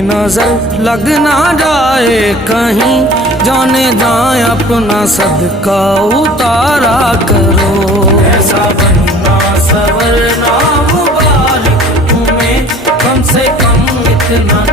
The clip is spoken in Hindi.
की नजर लग ना जाए कहीं, जाने जाए अपना सदका उतारा करो। ऐसा बनना सवरना मुबारक तुम्हें, कम से कम इतना